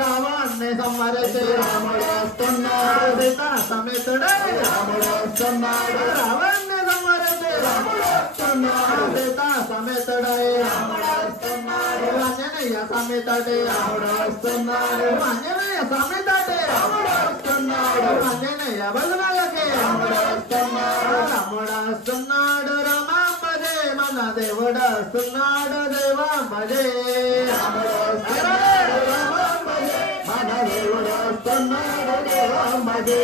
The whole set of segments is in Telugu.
రావాన్ని సంవరిస్తే రాముడు వస్తున్నాడు సీతా సమేతుడై రాముడు వస్తున్నాడు రావాన్ని సంవరిస్తే రాముడు వస్తున్నాడు సీతా సమేతుడై రాముడు వస్తున్నాడు ఆంజనేయ సమేతుడై రాముడు వస్తున్నాడు ఆంజనేయ సమేతుడై రాముడు వస్తున్నాడు ఆంజనేయ భజనలకి రాముడు వస్తున్నాడు రాముడు వస్తున్నాడు రామాంబజే మన దేవుడు వస్తున్నాడు దేవాంబజే రాముడు వస్తున్నాడు రామాంబజే మన దేవుడు వస్తున్నాడు దేవాంబజే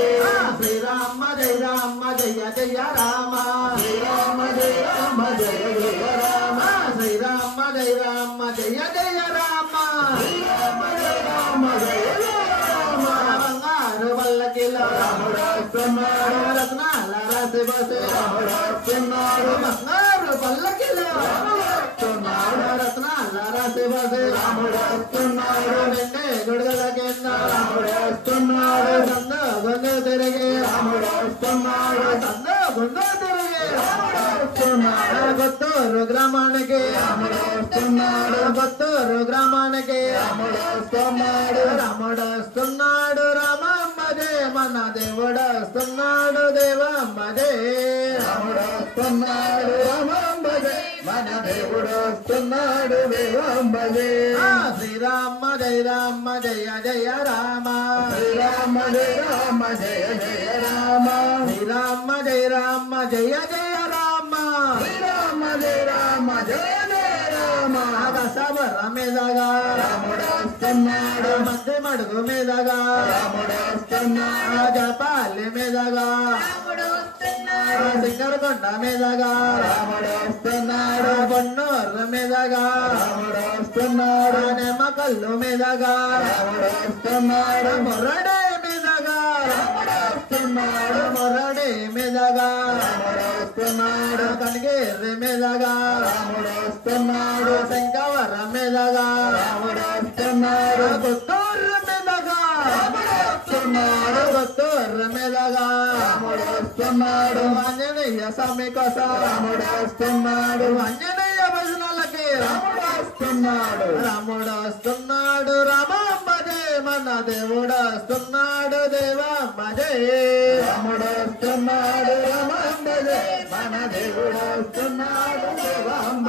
శ్రీరామ జయ రామ జయ జయ రామ శ్రీరామ జయ రామ జయ జయ రామ శ్రీరామ జయ రామ జయ జయ రామ శ్రీరామ జయ రామ జయ జయ రామ బంగారు పల్లకిలో రాముడు వస్తున్నాడు రత్నాల రాసి బసే రాముడు వస్తున్నాడు బంగారు పల్లకిలో రాముడు వస్తున్నాడు రత్నాల రాసి బసే రాముడు వస్తున్నాడు నిన్నే గుడుగల కింద రాముడు వస్తున్నాడు సంద గొంతు తిరిగి రాముడు వస్తున్నాడు సంద గొంతు తిరిగి రాముడు వస్తున్నాడు కొత్తూరు గ్రామానికి రాముడు వస్తున్నాడు కొత్తూరు గ్రామానికి రాముడు వస్తున్నాడు రాముడు వస్తున్నాడు రామమ్మదే మన దేవుడు వస్తున్నాడు దేవమ్మదే రాముడు వస్తున్నాడు రామమ్మదే మన దేవుడు వస్తున్నాడు దేవమ్మదే శ్రీరామ జయ రామ జయ జయ రామ శ్రీరామ జయ రామ జయ జయ రామ శ్రీరామ జయ రామ జయ జయ రామ శ్రీరామ జయ రామ జయ జయ రామ సబర మీదగా రాముడు వస్తున్నాడు మధ్య మడుగు మీదగా రాముడు వస్తున్నాడు జపాలి మీదగా రాముడు వస్తున్నాడు సింగరకొండ మీదగా రాముడు వస్తున్నాడు పొన్నూరు మీదగా రాముడు వస్తున్నాడు నెమ్మకల్లు మీదగా రాముడు వస్తున్నాడు మురడి మీదగా రాముడు వస్తున్నాడు మురడి మీదగా రాముడు వస్తున్నాడు కనగిరి మీదగా రాముడు వస్తున్నాడు శంకవర మీదగా రాముడు వస్తున్నాడు కొత్తూరు మీదగా రాముడు వస్తున్నాడు కొత్తూరు మీదగా రాముడు వస్తున్నాడు ఆంజనేయ స్వామి కోసం రాముడు వస్తున్నాడు ఆంజనేయ భజనలకి రాముడు వస్తున్నాడు రాముడు వస్తున్నాడు రామాంబజే మన దేవుడు వస్తున్నాడు దేవాంబజే రాముడు వస్తున్నాడు రామాంబజే మన దేవుడు వస్తున్నాడు దేవాంబజే